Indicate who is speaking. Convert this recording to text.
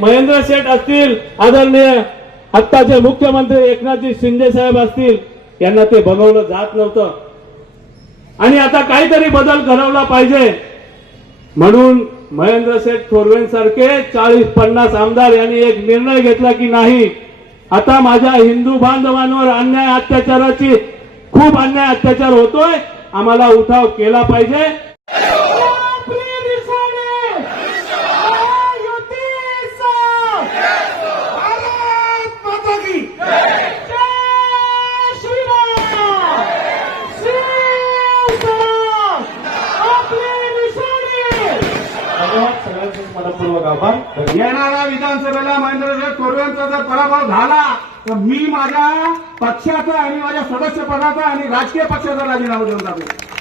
Speaker 1: महेंद्र शेठ असतील आदरणीय आत्ताचे मुख्यमंत्री एकनाथजी शिंदे साहेब असतील यांना ते बनवलं जात नव्हतं. आणि आता काहीतरी बदल घडवला पाहिजे. म्हणून महेंद्र शेठ थोरवेंसारखे चाळीस पन्नास आमदार यांनी एक निर्णय घेतला की नाही. आता माझ्या हिंदू बांधवांवर अन्याय अत्याचाराची खूप अन्याय अत्याचार होतोय. आम्हाला उठाव केला पाहिजे. धन्यवाद. सगळ्यांचे मनपूर्वक आभार.
Speaker 2: येणाऱ्या विधानसभेला महेंद्रशेठ कोरवेंचा जर पराभव झाला तर मी माझ्या पक्षाचा आणि माझ्या सदस्यपदाचा आणि राजकीय पक्षाचा राजीनामा देऊन जातो